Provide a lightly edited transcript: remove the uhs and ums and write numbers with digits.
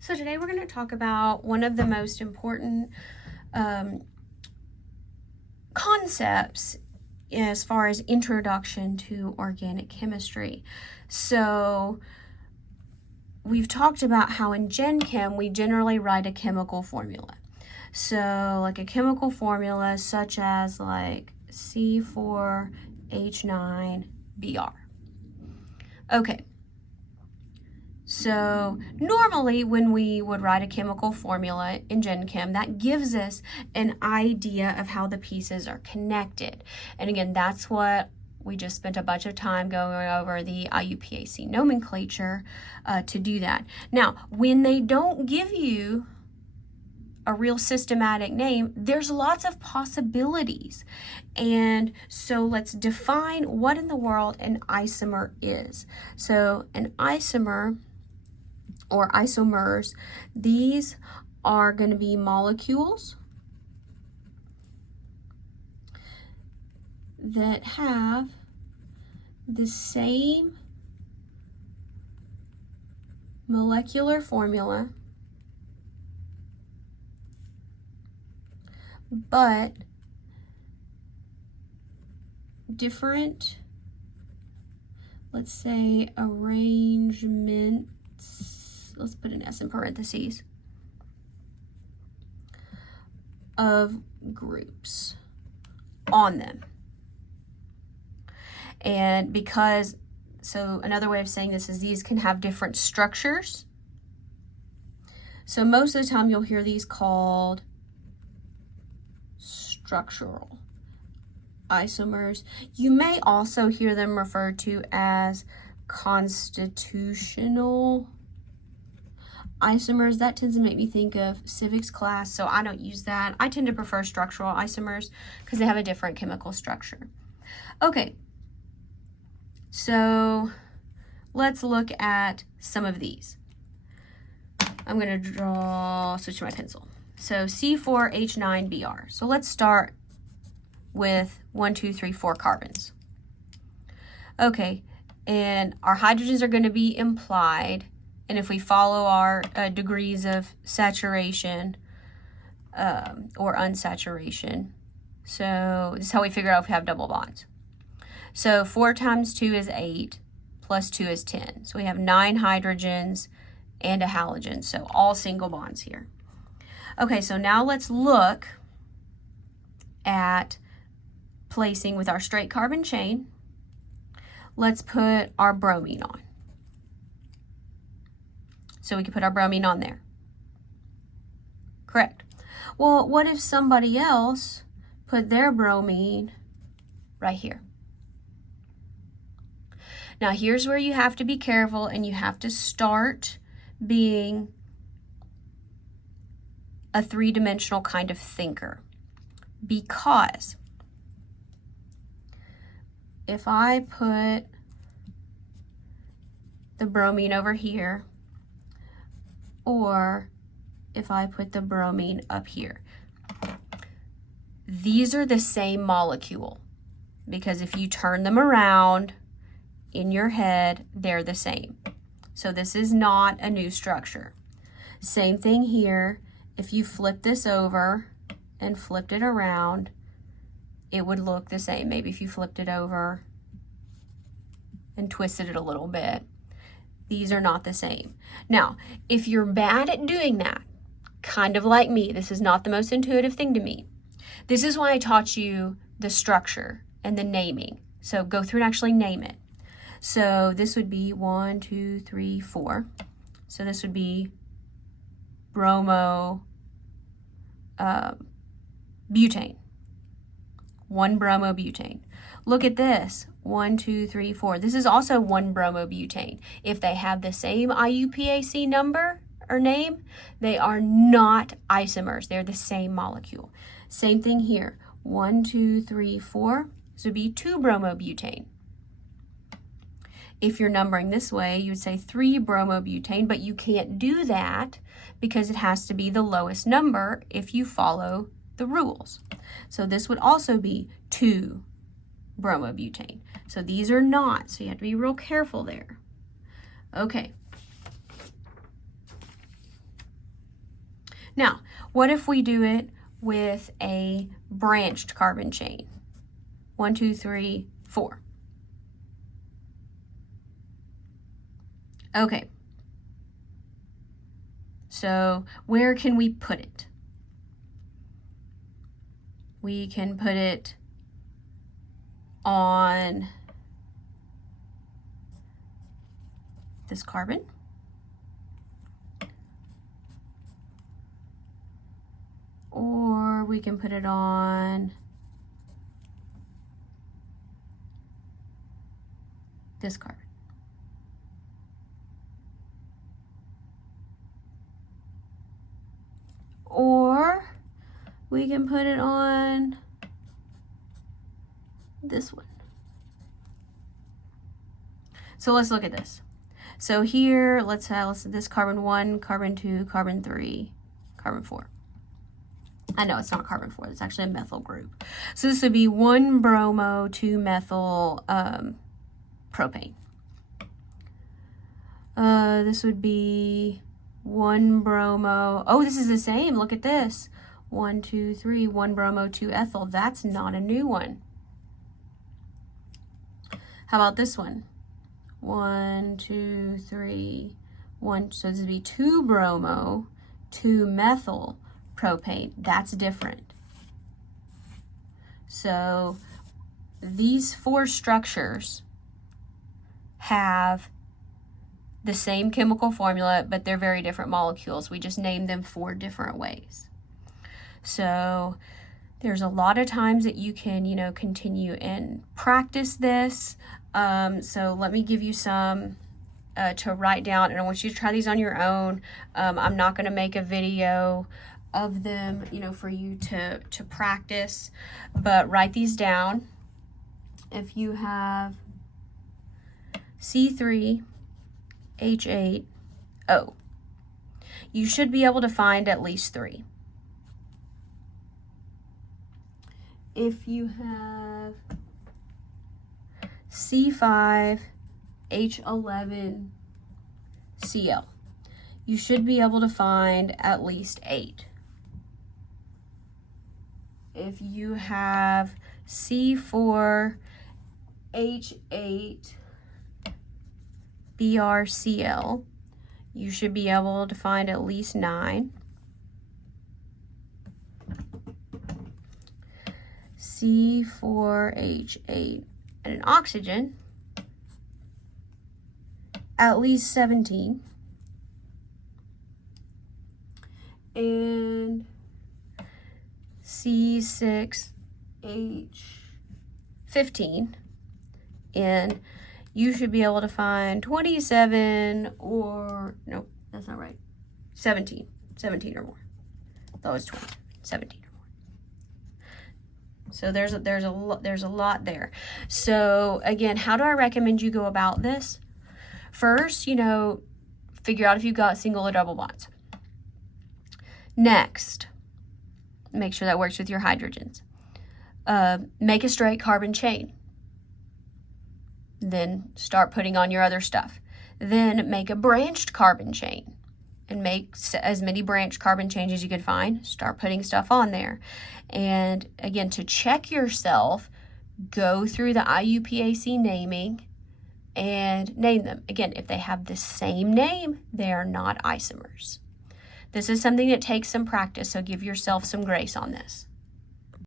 So today we're going to talk about one of the most important concepts as far as introduction to organic chemistry. So we've talked about how in Gen Chem we generally write a chemical formula. So like a chemical formula such as like C4H9Br. Okay. So normally when we would write a chemical formula in Gen Chem, that gives us an idea of how the pieces are connected. And again, that's what we just spent a bunch of time going over the IUPAC nomenclature to do that. Now, when they don't give you a real systematic name, there's lots of possibilities. And so let's define what in the world an isomer is. So an isomer or isomers, these are going to be molecules that have the same molecular formula but different, let's say, arrangements. Let's put an S in parentheses, of groups on them. And because, so another way of saying this is these can have different structures. So most of the time you'll hear these called structural isomers. You may also hear them referred to as constitutional isomers. That tends to make me think of civics class, so I don't use that. I tend to prefer structural isomers because they have a different chemical structure. Okay, so let's look at some of these. I'm going to switch to my pencil. So C4H9Br. So let's start with 1, 2, 3, 4 carbons. Okay, and our hydrogens are going to be implied. And if we follow our degrees of saturation or unsaturation, so this is how we figure out if we have double bonds. So 4 times 2 is 8, plus 2 is 10. So we have 9 hydrogens and a halogen, so all single bonds here. Okay, so now let's look at placing with our straight carbon chain. Let's put our bromine on. So we can put our bromine on there. Correct. Well, what if somebody else put their bromine right here? Now here's where you have to be careful and you have to start being a three-dimensional kind of thinker. Because if I put the bromine over here, or if I put the bromine up here, these are the same molecule, because if you turn them around in your head, they're the same. So this is not a new structure. Same thing here. If you flip this over and flipped it around, it would look the same. Maybe if you flipped it over and twisted it a little bit. These are not the same. Now, if you're bad at doing that, kind of like me, this is not the most intuitive thing to me. This is why I taught you the structure and the naming. So go through and actually name it. So this would be 1, 2, 3, 4. So this would be bromo butane. 1 bromobutane. Look at this. 1, 2, 3, 4. This is also 1 bromobutane. If they have the same IUPAC number or name, they are not isomers. They're the same molecule. Same thing here. 1, 2, 3, 4. This would be 2 bromobutane. If you're numbering this way, you would say 3 bromobutane, but you can't do that because it has to be the lowest number if you follow the rules. So this would also be 2 bromobutane. So these are not, so you have to be real careful there. Okay. Now, what if we do it with a branched carbon chain? 1, 2, 3, 4. Okay. So where can we put it? We can put it on this carbon. Or we can put it on this carbon. Or we can put it on this one. So let's look at this. So here, let's this carbon 1, carbon 2, carbon 3, carbon 4. I know it's not carbon 4, it's actually a methyl group. So this would be 1 bromo, 2 methyl propane. This would be 1 bromo. Oh, this is the same. Look at this. 1, 2, 3, 1 bromo, 2 ethyl. That's not a new one. How about this one? 1, 2, 3, 1. So this would be 2 bromo, 2 methyl propane. That's different. So these 4 structures have the same chemical formula, but they're very different molecules. We just named them 4 different ways. So there's a lot of times that you can, continue and practice this. So let me give you some to write down, and I want you to try these on your own. I'm not going to make a video of them, for you to practice, but write these down. If you have C3H8O, you should be able to find at least 3. If you have C5H11Cl, you should be able to find at least 8. If you have C4H8BrCl, you should be able to find at least 9. C4H8 and an oxygen, at least 17. And C6H15, and you should be able to find 27 or, nope, that's not right, 17 or more. That was 20, 17 or more. So there's a lot there. So again, how do I recommend you go about this? First, figure out if you've got single or double bonds. Next, make sure that works with your hydrogens. Make a straight carbon chain. Then start putting on your other stuff. Then make a branched carbon chain and make as many branched carbon chains as you can find. Start putting stuff on there. And again, to check yourself, go through the IUPAC naming and name them. Again, if they have the same name, they are not isomers. This is something that takes some practice, so give yourself some grace on this.